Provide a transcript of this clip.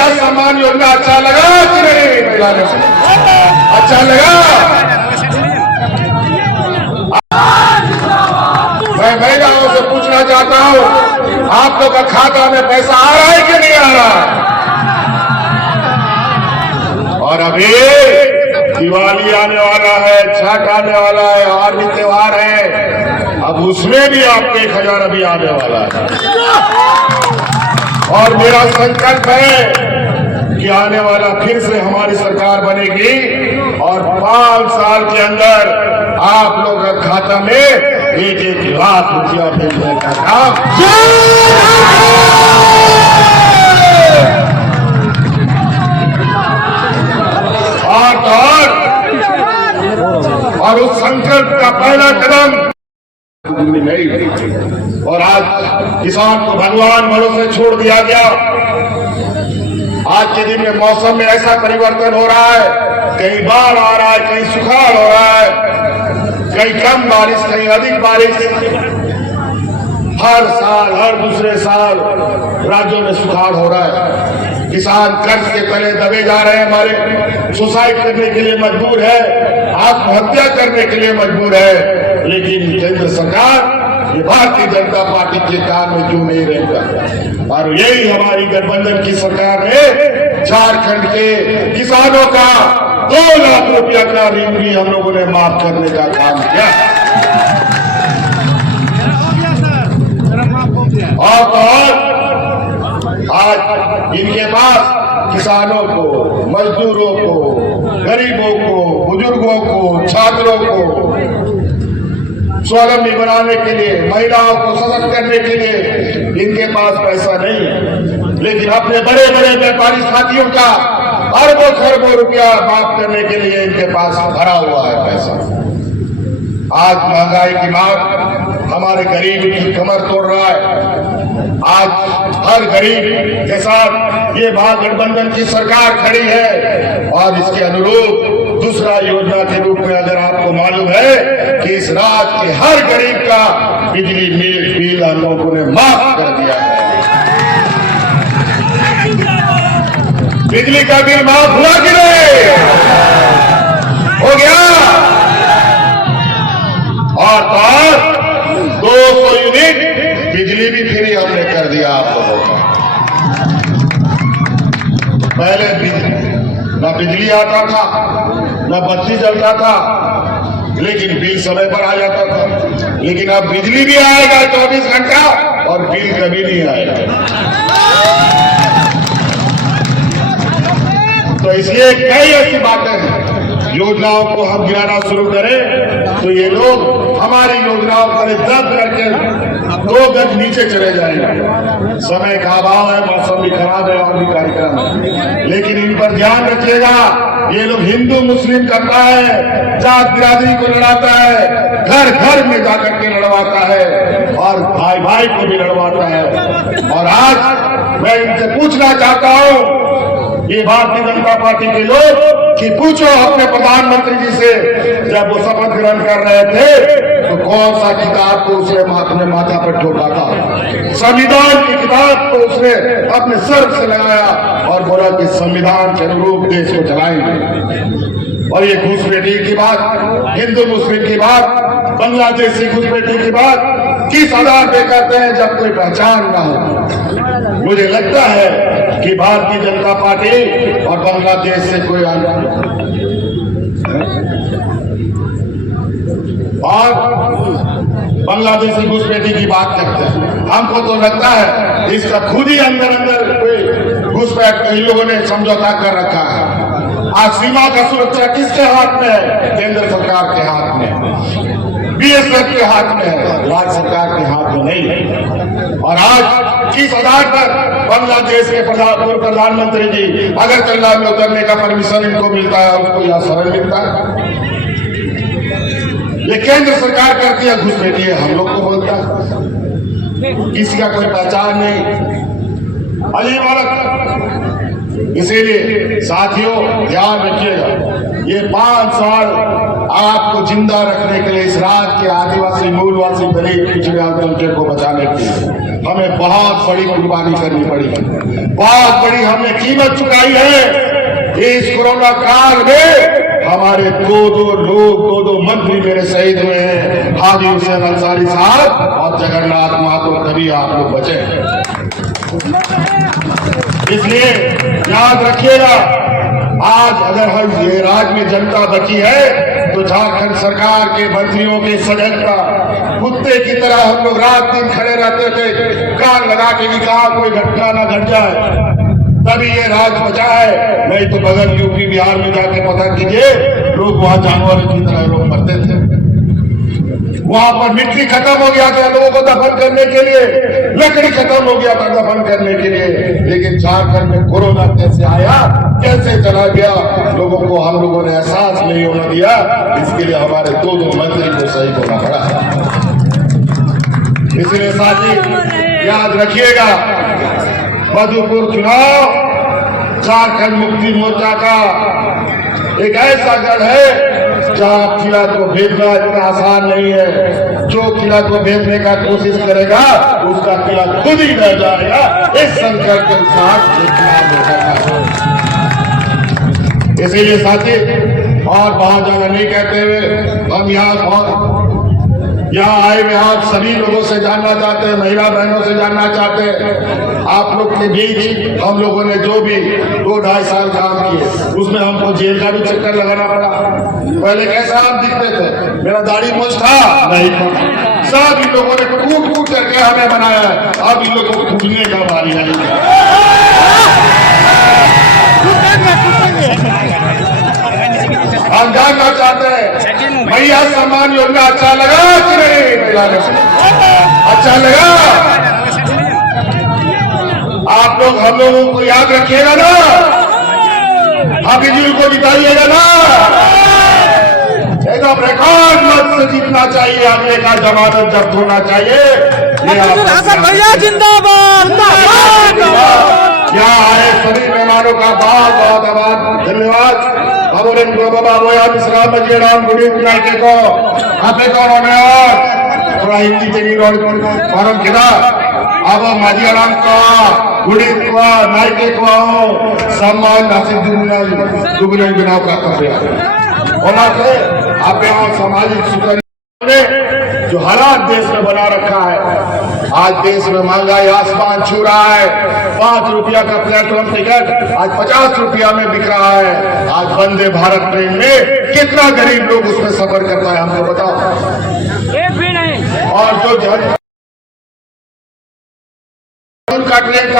इंदिरा सम्मान योजना अच्छा लगा कि नहीं? अच्छा लगा? मैं महिलाओं से पूछना चाहता हूं, आप लोग का खाता में पैसा आ रहा है कि नहीं आ रहा? और अभी दिवाली आने वाला है, छठ आने वाला है, और भी त्योहार है, अब उसमें भी आपके 1,000 अभी आने वाला है। और मेरा संकल्प है कि आने वाला फिर से हमारी सरकार बनेगी और 5 साल के अंदर आप लोग के खाता में 1-1 लाख रुपया भेजने का काम। और उस संकल्प का पहला कदम नहीं, और आज किसान को भगवान भरोसे छोड़ दिया गया। आज के दिन में मौसम में ऐसा परिवर्तन हो रहा है, कहीं बाढ़ आ रहा है, कहीं सुखाड़ हो रहा है, कहीं कम बारिश, कहीं अधिक बारिश। हर साल, हर दूसरे साल राज्यों में सुखाड़ हो रहा है। किसान कर्ज के तले दबे जा रहे हैं, हमारे सुसाइड करने के लिए मजबूर है, आत्महत्या करने के लिए मजबूर है। लेकिन केंद्र सरकार ये भारतीय जनता पार्टी के काम में क्यों नहीं रहेगा? और यही हमारी गठबंधन की सरकार ने झारखंड के किसानों का 2 लाख रुपया का ऋण भी हम लोगों ने माफ करने का काम किया। और आज इनके पास किसानों को, मजदूरों को, गरीबों को, बुजुर्गों को, छात्रों को स्वावलंबी बनाने के लिए, महिलाओं को सशक्त करने के लिए इनके पास पैसा नहीं है। लेकिन अपने बड़े बड़े व्यापारी साथियों का अरबों खरबों रुपया माफ करने के लिए इनके पास भरा हुआ है पैसा। आज महंगाई की मार हमारे गरीब की कमर तोड़ रहा है। आज हर गरीब के साथ ये महागठबंधन की सरकार खड़ी है। और इसके अनुरूप दूसरा योजना के रूप में अगर आपको मालूम है कि इस राज्य के हर गरीब का बिजली बिल हम लोगों ने माफ कर दिया है। बिजली का बिल माफ हुआ कि नहीं? हो गया। और 200 यूनिट बिजली भी फ्री हमने कर दिया आप लोगों का। पहले न बिजली आता था, न बत्ती जलता था, लेकिन बिल समय पर आ जाता था। लेकिन अब बिजली भी आएगा 24 घंटा और बिल कभी नहीं आएगा। तो इसलिए कई ऐसी बातें हैं, योजनाओं को हम गिराना शुरू करें तो ये लोग हमारी योजनाओं पर जब्त करके 2 गज नीचे चले जाएंगे। समय का अभाव है, मौसम भी खराब है और भी कार्यक्रम है, लेकिन इन पर ध्यान रखिएगा। ये लोग हिंदू मुस्लिम करता है, जात बिरादरी को लड़ाता है, घर घर में जाकर के लड़वाता है और भाई भाई को भी लड़वाता है। और आज मैं इनसे पूछना चाहता हूँ, ये भारतीय जनता पार्टी के लोग, कि पूछो अपने प्रधानमंत्री जी से, जब वो शपथ ग्रहण कर रहे थे तो कौन सा किताब को उसने अपने माथा पर ठोका था? संविधान की किताब को उसने अपने सर से लगाया और बोला कि संविधान के अनुरूप देश को चलाएंगे। और ये घुसपैठी की बात, हिंदू मुस्लिम की बात, बांग्लादेशी घुसपैठी की बात किस आधार पे करते हैं जब कोई पहचान ना हो? मुझे लगता है कि भारतीय जनता पार्टी और बांग्लादेश से कोई और बांग्लादेशी घुसपैठी की बात करते हैं। हमको तो लगता है इसका खुद ही अंदर अंदर कोई घुसपैठ इन लोगों ने समझौता कर रखा है। आज सीमा का सुरक्षा किसके हाथ में है? केंद्र सरकार के हाथ में, बीएसएफ के हाथ में है, राज्य सरकार के हाथ में नहीं है। और आज किस आधार पर बांग्लादेश के पूर्व प्रधानमंत्री जी अगरतला में उतरने का परमिशन इनको मिलता है, उसको यहाँ सरल मिलता है? ये केंद्र सरकार करती है घुसपैठी है, हम लोग को बोलता है, किसी का कोई पहचान नहीं। अजीब हालत। इसीलिए साथियों ध्यान रखिएगा, ये 5 साल आपको जिंदा रखने के लिए, इस राज्य के आदिवासी, मूलवासी, दलित, पिछड़े तबके को बचाने के लिए हमें बहुत बड़ी कुर्बानी करनी पड़ी, बहुत बड़ी हमने कीमत चुकाई है। इस कोरोना काल में हमारे दो मंत्री मेरे शहीद हुए हैं, हाजी हुसैन अंसारी साहब और जगन्नाथ महतो, तभी आप लोग बचे। इसलिए याद रखिएगा, आज अगर हम ये राज्य में जनता बची है तो झारखंड सरकार के मंत्रियों के सजगता, कुत्ते की तरह हम लोग रात दिन खड़े रहते थे, कान लगा के भी कहा कोई घटना ना घट जाए, तभी ये राज्य बचा है। नहीं तो बगल यूपी बिहार में जाके पता कीजिए, लोग वहां जानवरों की तरह लोग मरते थे, वहां पर मिट्टी खत्म हो गया था लोगों को दफन करने के लिए, लकड़ी खत्म हो गया था दफन करने के लिए। लेकिन झारखंड में कोरोना कैसे आया, कैसे चला गया, लोगों को हम लोगों ने एहसास नहीं होने दिया। इसके लिए हमारे दो मंत्री को शहीद होना पड़ा। इसलिए साथी याद रखिएगा, मधुपुर चुनाव झारखंड मुक्ति मोर्चा का एक ऐसा गढ़ है जहां किला को भेजना इतना आसान नहीं है। जो किला को भेजने का कोशिश करेगा उसका किला खुद ही रह जाएगा। इस संकल्प के साथ इसीलिए साथी और बाहर जाना नहीं कहते हुए हम यहाँ आए हुए आप सभी लोगों से जानना चाहते हैं, महिला बहनों से जानना चाहते हैं। आप लोग के बीच हम लोगों ने जो भी 2-2.5 साल काम किए, उसमें हमको जेल का भी चक्कर लगाना पड़ा। पहले कैसा आप दिखते थे, मेरा दाढ़ी मूंछ था नहीं था, सब इन लोगों ने कूट कूट करके हमें बनाया है। अब इन लोगों को कूटने का बारी नहीं। हम जानना चाहते हैं भैया सम्मान योजना अच्छा लगा कि नहीं? अच्छा लगा? आप लोग हम लोगों को याद रखिएगा ना, हाफिजुल को जिताइएगा ना, एकदम रिकॉर्ड मत से जीतना चाहिए। आगे का जमानत जब्त होना चाहिए। भैया जिंदाबाद। यहाँ आए सभी मेहमानों का बहुत बहुत आभार, धन्यवाद। को आपे कौन थोड़ा हिंदी चली फॉरम किया अब माजियाराम का गुड़ी को नायके को सम्मान हासिल दुगुने बिनाव का से आप सामाजिक सुधार जो हालात देश में बना रखा है। आज देश में महंगाई आसमान छू रहा है। 5 रुपया का प्लेटफॉर्म टिकट आज 50 रुपया में बिक रहा है। आज वंदे भारत ट्रेन में कितना गरीब लोग उसमें सफर करता है हमको बताओ। एक भी नहीं। और जो उनका ट्रेन का